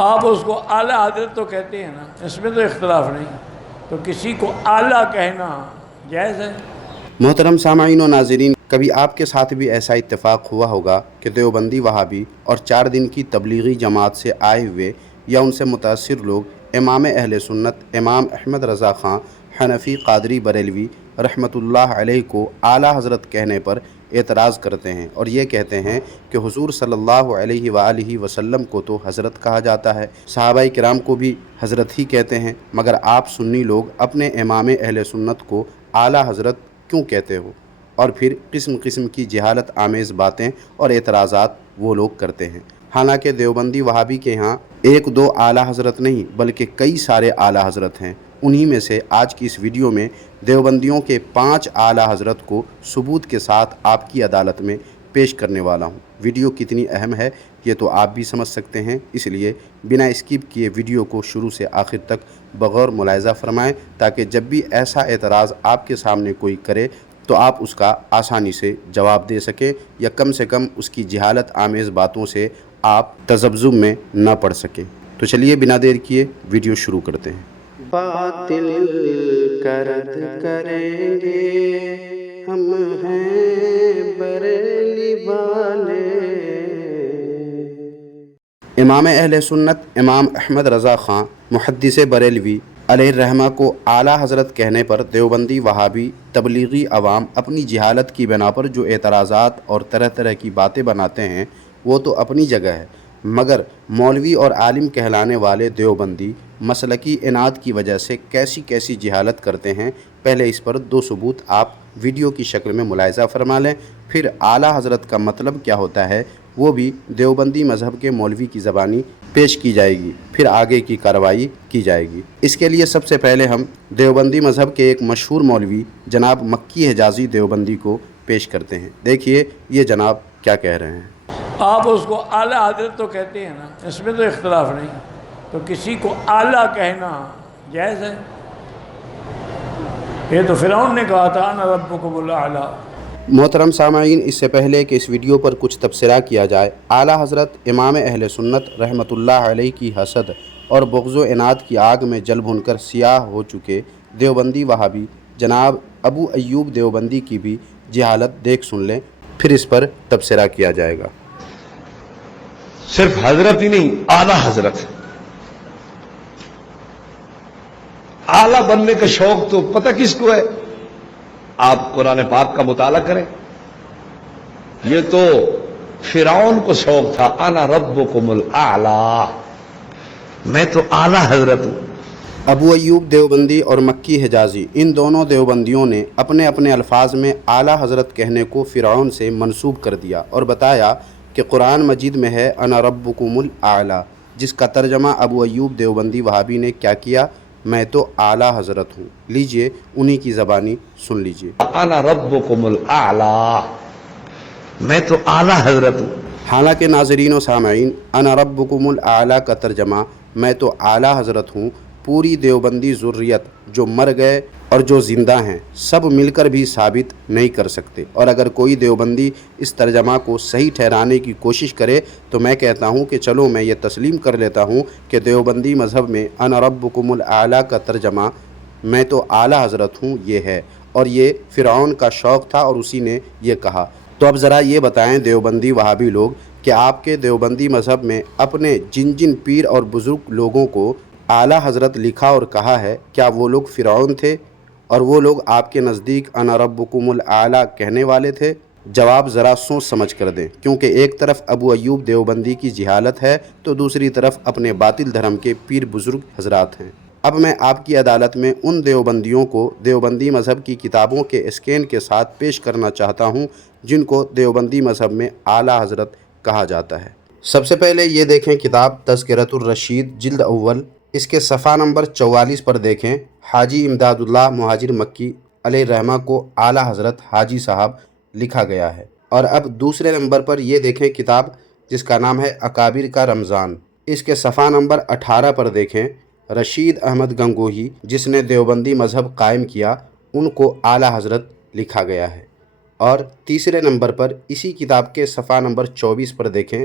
آپ اس کو اعلیٰ حضرت تو کہتے ہیں نا، اس میں تو اختلاف نہیں، تو کسی کو اعلیٰ کہنا جائز ہے۔ محترم سامعین و ناظرین، کبھی آپ کے ساتھ بھی ایسا اتفاق ہوا ہوگا کہ دیوبندی وہابی اور 4 دن کی تبلیغی جماعت سے آئے ہوئے یا ان سے متاثر لوگ امام اہل سنت امام احمد رضا خان حنفی قادری بریلوی رحمۃ اللہ علیہ کو اعلیٰ حضرت کہنے پر اعتراض کرتے ہیں اور یہ کہتے ہیں کہ حضور صلی اللہ علیہ وآلہ وسلم کو تو حضرت کہا جاتا ہے، صحابہ کرام کو بھی حضرت ہی کہتے ہیں، مگر آپ سنی لوگ اپنے امام اہل سنت کو اعلیٰ حضرت کیوں کہتے ہو؟ اور پھر قسم قسم کی جہالت آمیز باتیں اور اعتراضات وہ لوگ کرتے ہیں۔ حالانکہ دیوبندی وہابی کے ہاں 1-2 اعلیٰ حضرت نہیں بلکہ کئی سارے اعلیٰ حضرت ہیں۔ انہی میں سے آج کی اس ویڈیو میں دیوبندیوں کے 5 اعلیٰ حضرت کو ثبوت کے ساتھ آپ کی عدالت میں پیش کرنے والا ہوں۔ ویڈیو کتنی اہم ہے یہ تو آپ بھی سمجھ سکتے ہیں، اس لیے بنا اسکپ کیے ویڈیو کو شروع سے آخر تک بغور ملاحظہ فرمائیں تاکہ جب بھی ایسا اعتراض آپ کے سامنے کوئی کرے تو آپ اس کا آسانی سے جواب دے سکیں یا کم سے کم اس کی جہالت آمیز باتوں سے آپ تذبذب میں نہ پڑ سکیں۔ تو چلیے بنا دیر کیے ویڈیو شروع کرتے ہیں۔ باطل کا رد کریں گے ہم ہیں بریلی والے۔ امام اہل سنت امام احمد رضا خان محدث بریلوی علیہ الرحمہ کو اعلیٰ حضرت کہنے پر دیوبندی وہابی تبلیغی عوام اپنی جہالت کی بنا پر جو اعتراضات اور طرح طرح کی باتیں بناتے ہیں وہ تو اپنی جگہ ہے، مگر مولوی اور عالم کہلانے والے دیوبندی مسلکی عناد کی وجہ سے کیسی کیسی جہالت کرتے ہیں، پہلے اس پر 2 ثبوت آپ ویڈیو کی شکل میں ملاحظہ فرما لیں، پھر اعلیٰ حضرت کا مطلب کیا ہوتا ہے وہ بھی دیوبندی مذہب کے مولوی کی زبانی پیش کی جائے گی، پھر آگے کی کارروائی کی جائے گی۔ اس کے لیے سب سے پہلے ہم دیوبندی مذہب کے ایک مشہور مولوی جناب مکی حجازی دیوبندی کو پیش کرتے ہیں۔ دیکھیے یہ جناب کیا کہہ رہے ہیں۔ آپ اس کو اعلیٰ حضرت تو کہتے ہیں نا، اس میں تو اختلاف نہیں، تو کسی کو اعلیٰ کہنا جائز ہے۔ یہ تو فرعون نے کہا تھا انا ربکم الاعلیٰ۔ محترم سامعین، اس سے پہلے کہ اس ویڈیو پر کچھ تبصرہ کیا جائے، اعلیٰ حضرت امام اہل سنت رحمۃ اللہ علیہ کی حسد اور بغض و عناد کی آگ میں جل بھن کر سیاہ ہو چکے دیوبندی وہابی جناب ابو ایوب دیوبندی کی بھی جہالت دیکھ سن لیں، پھر اس پر تبصرہ کیا جائے گا۔ صرف حضرت ہی نہیں، اعلیٰ حضرت۔ اعلیٰ بننے کا شوق تو پتہ کس کو ہے؟ آپ قرآن پاک کا مطالعہ کریں، یہ تو فرعون کو شوق تھا، انا ربکم الاعلیٰ، میں تو اعلیٰ حضرت ہوں۔ ابو ایوب دیوبندی اور مکی حجازی ان دونوں دیوبندیوں نے اپنے اپنے الفاظ میں اعلیٰ حضرت کہنے کو فرعون سے منسوب کر دیا اور بتایا کہ قرآن مجید میں ہے انا ربکم الاعلیٰ، جس کا ترجمہ ابو ایوب دیوبندی وہابی نے کیا کیا؟ میں تو اعلیٰ حضرت ہوں۔ لیجئے انہی کی زبانی سن لیجئے۔ انا ربکم الاعلیٰ، میں تو اعلیٰ حضرت ہوں۔ حالانکہ ناظرین و سامعین، انا ربکم الاعلیٰ کا ترجمہ میں تو اعلیٰ حضرت ہوں پوری دیوبندی ذریت جو مر گئے اور جو زندہ ہیں سب مل کر بھی ثابت نہیں کر سکتے، اور اگر کوئی دیوبندی اس ترجمہ کو صحیح ٹھہرانے کی کوشش کرے تو میں کہتا ہوں کہ چلو میں یہ تسلیم کر لیتا ہوں کہ دیوبندی مذہب میں انا ربکم الاعلیٰ کا ترجمہ میں تو اعلیٰ حضرت ہوں یہ ہے، اور یہ فرعون کا شوق تھا اور اسی نے یہ کہا۔ تو اب ذرا یہ بتائیں دیوبندی وہابی لوگ کہ آپ کے دیوبندی مذہب میں اپنے جن پیر اور بزرگ لوگوں کو اعلیٰ حضرت لکھا اور کہا ہے، کیا وہ لوگ فرعون تھے اور وہ لوگ آپ کے نزدیک انا ربکم الاعلیٰ کہنے والے تھے؟ جواب ذرا سوچ سمجھ کر دیں، کیونکہ ایک طرف ابو ایوب دیوبندی کی جہالت ہے تو دوسری طرف اپنے باطل دھرم کے پیر بزرگ حضرات ہیں۔ اب میں آپ کی عدالت میں ان دیوبندیوں کو دیوبندی مذہب کی کتابوں کے اسکین کے ساتھ پیش کرنا چاہتا ہوں جن کو دیوبندی مذہب میں اعلیٰ حضرت کہا جاتا ہے۔ سب سے پہلے یہ دیکھیں کتاب تذکرۃ الرشید جلد اول، اس کے صفحہ نمبر 44 پر دیکھیں حاجی امداد اللہ مہاجر مکی علیہ الرحمہ کو اعلیٰ حضرت حاجی صاحب لکھا گیا ہے۔ اور اب دوسرے نمبر پر یہ دیکھیں کتاب جس کا نام ہے اکابر کا رمضان، اس کے صفحہ نمبر 18 پر دیکھیں رشید احمد گنگوہی جس نے دیوبندی مذہب قائم کیا ان کو اعلیٰ حضرت لکھا گیا ہے۔ اور تیسرے نمبر پر اسی کتاب کے صفحہ نمبر 24 پر دیکھیں